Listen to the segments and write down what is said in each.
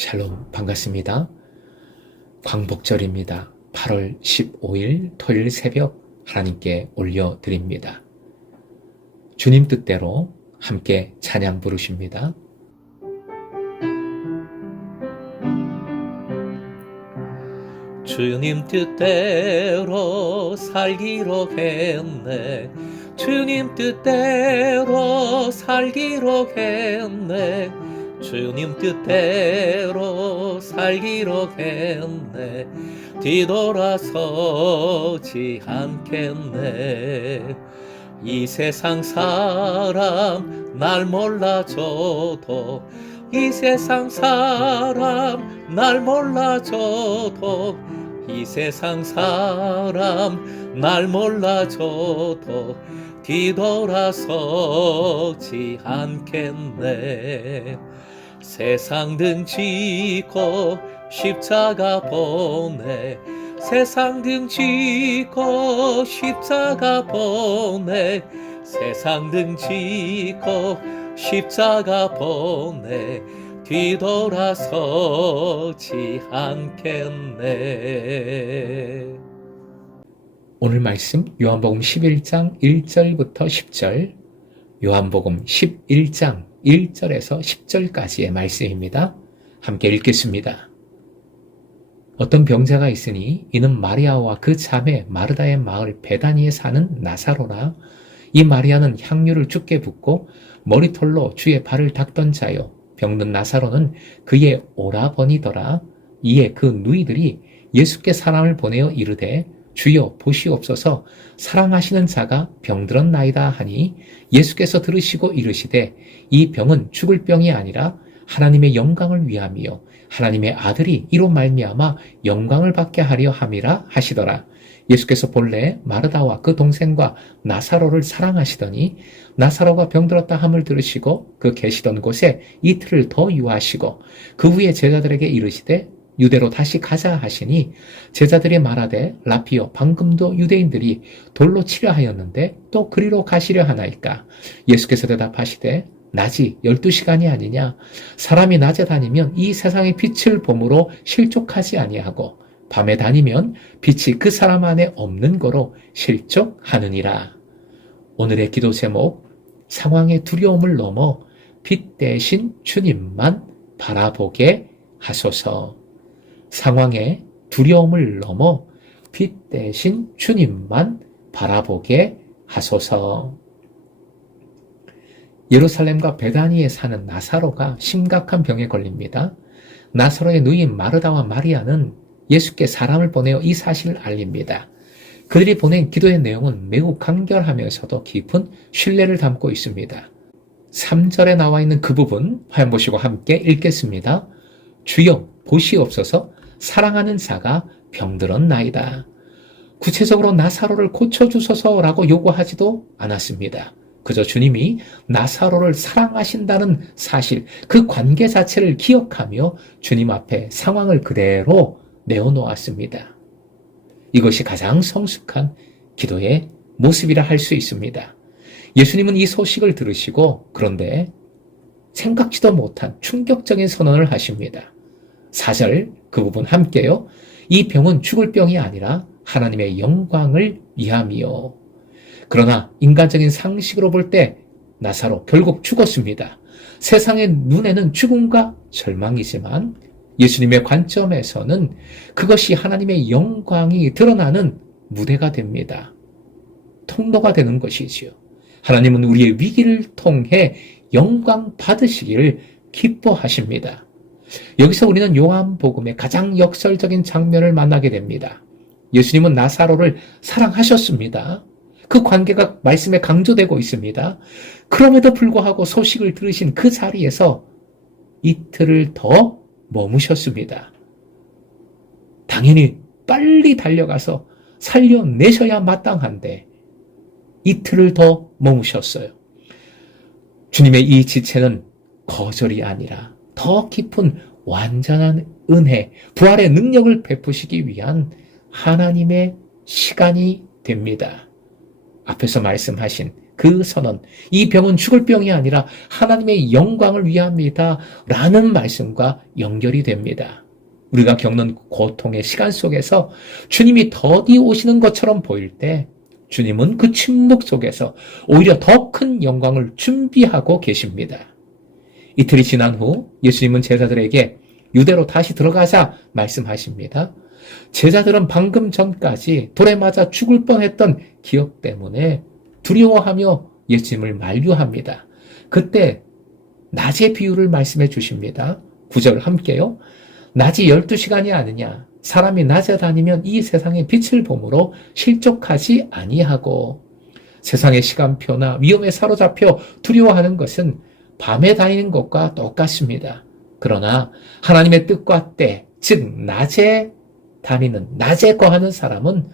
샬롬, 반갑습니다. 광복절입니다. 8월 15일 토요일 새벽 하나님께 올려드립니다. 주님 뜻대로 함께 찬양 부르십니다. 주님 뜻대로 살기로 했네. 주님 뜻대로 살기로 했네. 주님 뜻대로 살기로 했네. 뒤돌아서지 않겠네. 이 세상 사람 날 몰라줘도, 이 세상 사람 날 몰라줘도, 이 세상 사람 날 몰라줘도 뒤돌아서지 않겠네. 세상 등 지고 십자가 보내, 세상 등 지고 십자가 보내, 세상 등 지고 십자가 보내, 뒤돌아서지 않겠네. 오늘 말씀 요한복음 11장 1절부터 10절, 요한복음 11장 1절에서 10절까지의 말씀입니다. 함께 읽겠습니다. 어떤 병자가 있으니 이는 마리아와 그 자매 마르다의 마을 베다니에 사는 나사로라. 이 마리아는 향유를 주께 붓고 머리털로 주의 발을 닦던 자요, 병든 나사로는 그의 오라버니더라. 이에 그 누이들이 예수께 사람을 보내어 이르되 주여 보시옵소서, 사랑하시는 자가 병들었나이다 하니 예수께서 들으시고 이르시되 이 병은 죽을 병이 아니라 하나님의 영광을 위함이요 하나님의 아들이 이로 말미암아 영광을 받게 하려 함이라 하시더라. 예수께서 본래 마르다와 그 동생과 나사로를 사랑하시더니 나사로가 병들었다 함을 들으시고 그 계시던 곳에 이틀을 더 유하시고 그 후에 제자들에게 이르시되 유대로 다시 가자 하시니 제자들이 말하되 라피요, 방금도 유대인들이 돌로 치려 하였는데 또 그리로 가시려 하나이까? 예수께서 대답하시되 낮이 12시간이 아니냐? 사람이 낮에 다니면 이 세상의 빛을 봄으로 실족하지 아니하고 밤에 다니면 빛이 그 사람 안에 없는 거로 실족하느니라. 오늘의 기도 제목, 상황의 두려움을 넘어 빛 대신 주님만 바라보게 하소서. 상황의 두려움을 넘어 빛 대신 주님만 바라보게 하소서. 예루살렘과 베다니에 사는 나사로가 심각한 병에 걸립니다. 나사로의 누이인 마르다와 마리아는 예수께 사람을 보내어 이 사실을 알립니다. 그들이 보낸 기도의 내용은 매우 간결하면서도 깊은 신뢰를 담고 있습니다. 3절에 나와 있는 그 부분 화면 보시고 함께 읽겠습니다. 주여 보시옵소서, 사랑하는 자가 병들었나이다. 구체적으로 나사로를 고쳐주소서라고 요구하지도 않았습니다. 그저 주님이 나사로를 사랑하신다는 사실, 그 관계 자체를 기억하며 주님 앞에 상황을 그대로 내어놓았습니다. 이것이 가장 성숙한 기도의 모습이라 할 수 있습니다. 예수님은 이 소식을 들으시고 그런데 생각지도 못한 충격적인 선언을 하십니다. 4절 그 부분 함께요. 이 병은 죽을 병이 아니라 하나님의 영광을 위함이요. 그러나 인간적인 상식으로 볼 때 나사로 결국 죽었습니다. 세상의 눈에는 죽음과 절망이지만 예수님의 관점에서는 그것이 하나님의 영광이 드러나는 무대가 됩니다. 통로가 되는 것이지요. 하나님은 우리의 위기를 통해 영광 받으시기를 기뻐하십니다. 여기서 우리는 요한복음의 가장 역설적인 장면을 만나게 됩니다. 예수님은 나사로를 사랑하셨습니다. 그 관계가 말씀에 강조되고 있습니다. 그럼에도 불구하고 소식을 들으신 그 자리에서 이틀을 더 머무셨습니다. 당연히 빨리 달려가서 살려내셔야 마땅한데 이틀을 더 머무셨어요. 주님의 이 지체는 거절이 아니라 더 깊은 완전한 은혜, 부활의 능력을 베푸시기 위한 하나님의 시간이 됩니다. 앞에서 말씀하신 그 선언, 이 병은 죽을 병이 아니라 하나님의 영광을 위함이다 라는 말씀과 연결이 됩니다. 우리가 겪는 고통의 시간 속에서 주님이 더디 오시는 것처럼 보일 때 주님은 그 침묵 속에서 오히려 더 큰 영광을 준비하고 계십니다. 이틀이 지난 후 예수님은 제자들에게 유대로 다시 들어가자 말씀하십니다. 제자들은 방금 전까지 돌에 맞아 죽을 뻔했던 기억 때문에 두려워하며 예수님을 만류합니다. 그때 낮의 비유를 말씀해 주십니다. 9절 함께요. 낮이 12시간이 아니냐. 사람이 낮에 다니면 이 세상의 빛을 보므로 실족하지 아니하고. 세상의 시간표나 위험에 사로잡혀 두려워하는 것은 밤에 다니는 것과 똑같습니다. 그러나 하나님의 뜻과 때, 즉 낮에 다니는, 낮에 거하는 사람은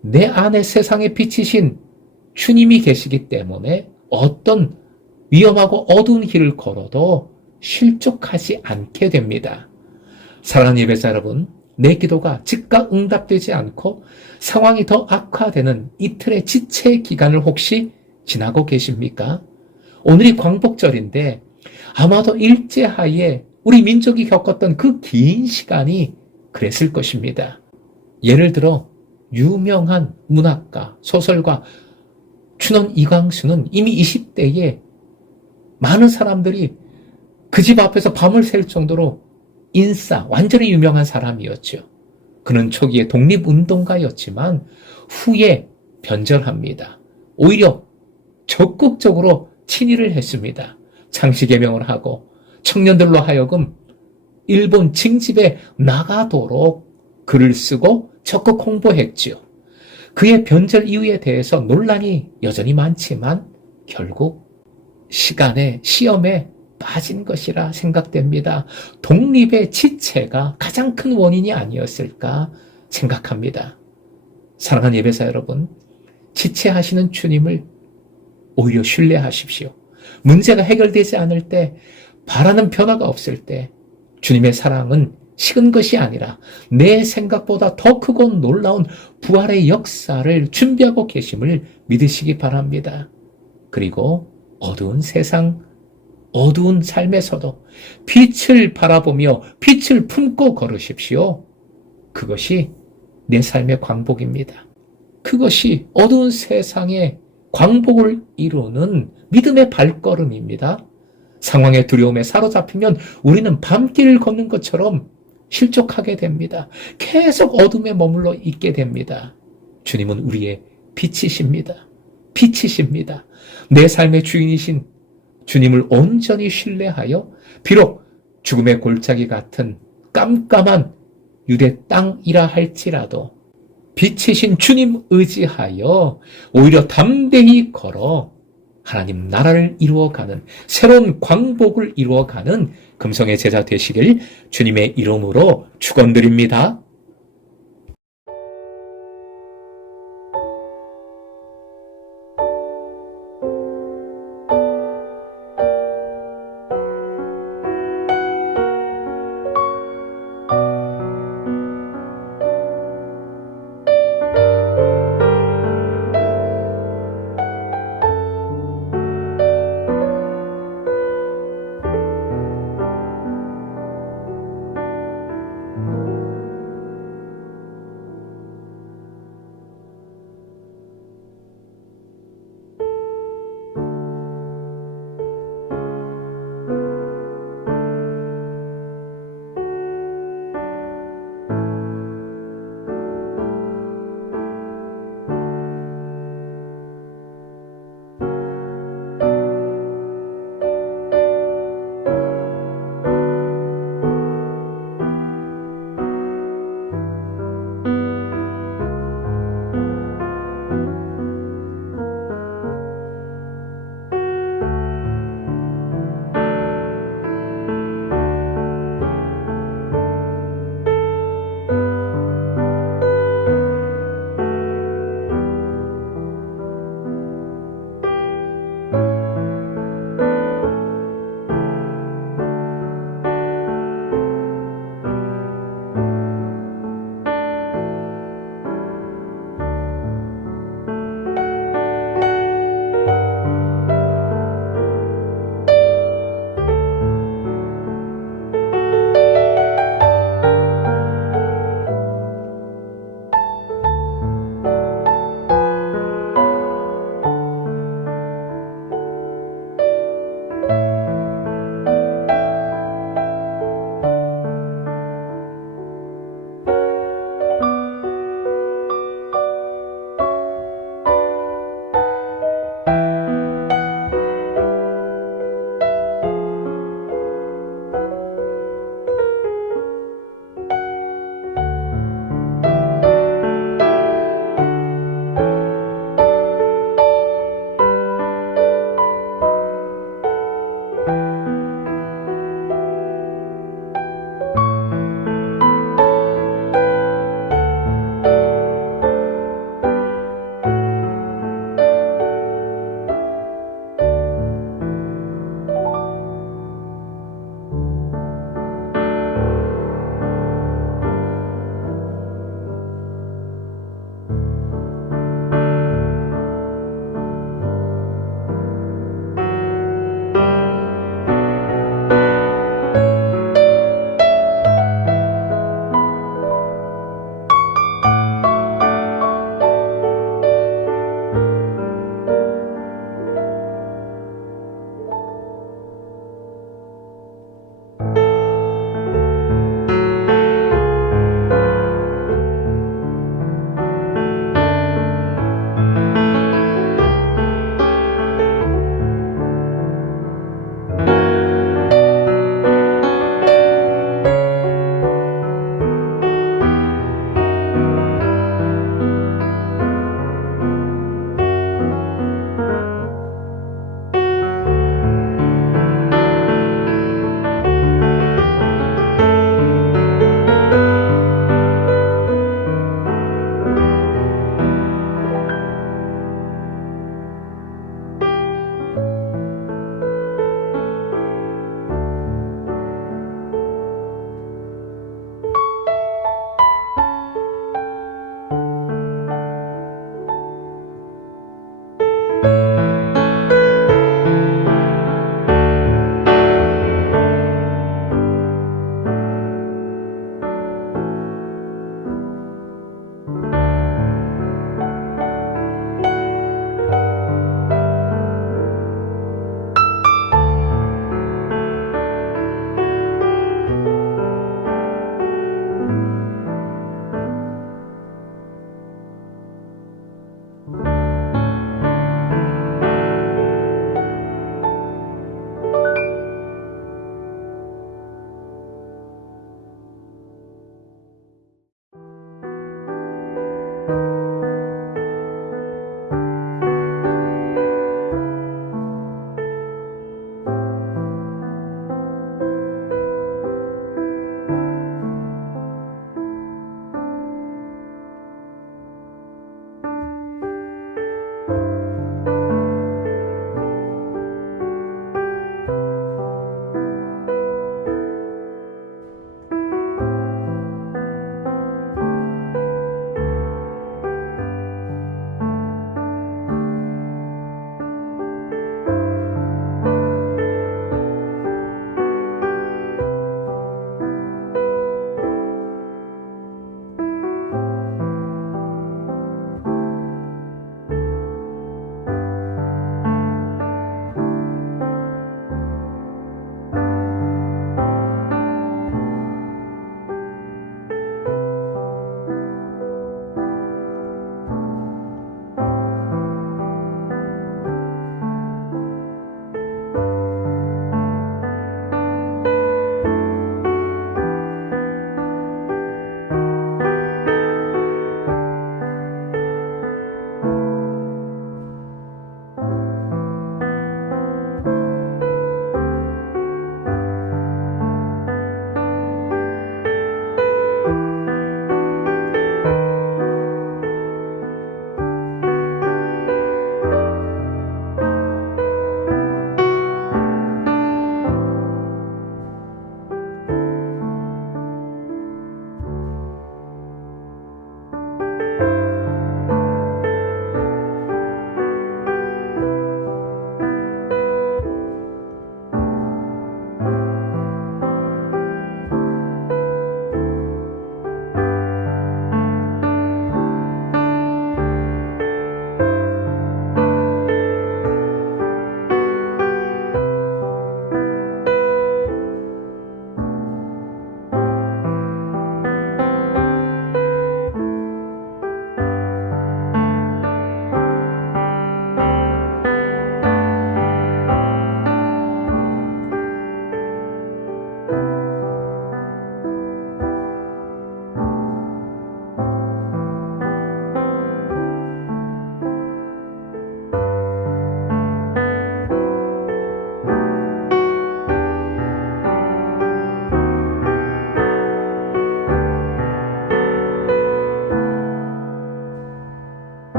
내 안에 세상의 빛이신 주님이 계시기 때문에 어떤 위험하고 어두운 길을 걸어도 실족하지 않게 됩니다. 사랑하는 예배자 여러분, 내 기도가 즉각 응답되지 않고 상황이 더 악화되는 이틀의 지체 기간을 혹시 지나고 계십니까? 오늘이 광복절인데 아마도 일제하에 우리 민족이 겪었던 그 긴 시간이 그랬을 것입니다. 예를 들어 유명한 문학가, 소설가 춘원 이광수는 이미 20대에 많은 사람들이 그 집 앞에서 밤을 샐 정도로 인싸, 완전히 유명한 사람이었죠. 그는 초기에 독립운동가였지만 후에 변절합니다. 오히려 적극적으로 친일을 했습니다. 창씨개명을 하고 청년들로 하여금 일본 징집에 나가도록 글을 쓰고 적극 홍보했지요. 그의 변절 이유에 대해서 논란이 여전히 많지만 결국 시험에 빠진 것이라 생각됩니다. 독립의 지체가 가장 큰 원인이 아니었을까 생각합니다. 사랑하는 예배자 여러분, 지체하시는 주님을 오히려 신뢰하십시오. 문제가 해결되지 않을 때, 바라는 변화가 없을 때 주님의 사랑은 식은 것이 아니라 내 생각보다 더 크고 놀라운 부활의 역사를 준비하고 계심을 믿으시기 바랍니다. 그리고 어두운 세상, 어두운 삶에서도 빛을 바라보며 빛을 품고 걸으십시오. 그것이 내 삶의 광복입니다. 그것이 어두운 세상에 광복을 이루는 믿음의 발걸음입니다. 상황의 두려움에 사로잡히면 우리는 밤길을 걷는 것처럼 실족하게 됩니다. 계속 어둠에 머물러 있게 됩니다. 주님은 우리의 빛이십니다. 빛이십니다. 내 삶의 주인이신 주님을 온전히 신뢰하여 비록 죽음의 골짜기 같은 깜깜한 유대 땅이라 할지라도 빛이신 주님 의지하여 오히려 담대히 걸어 하나님 나라를 이루어가는 새로운 광복을 이루어가는 금성의 제자 되시길 주님의 이름으로 축원드립니다.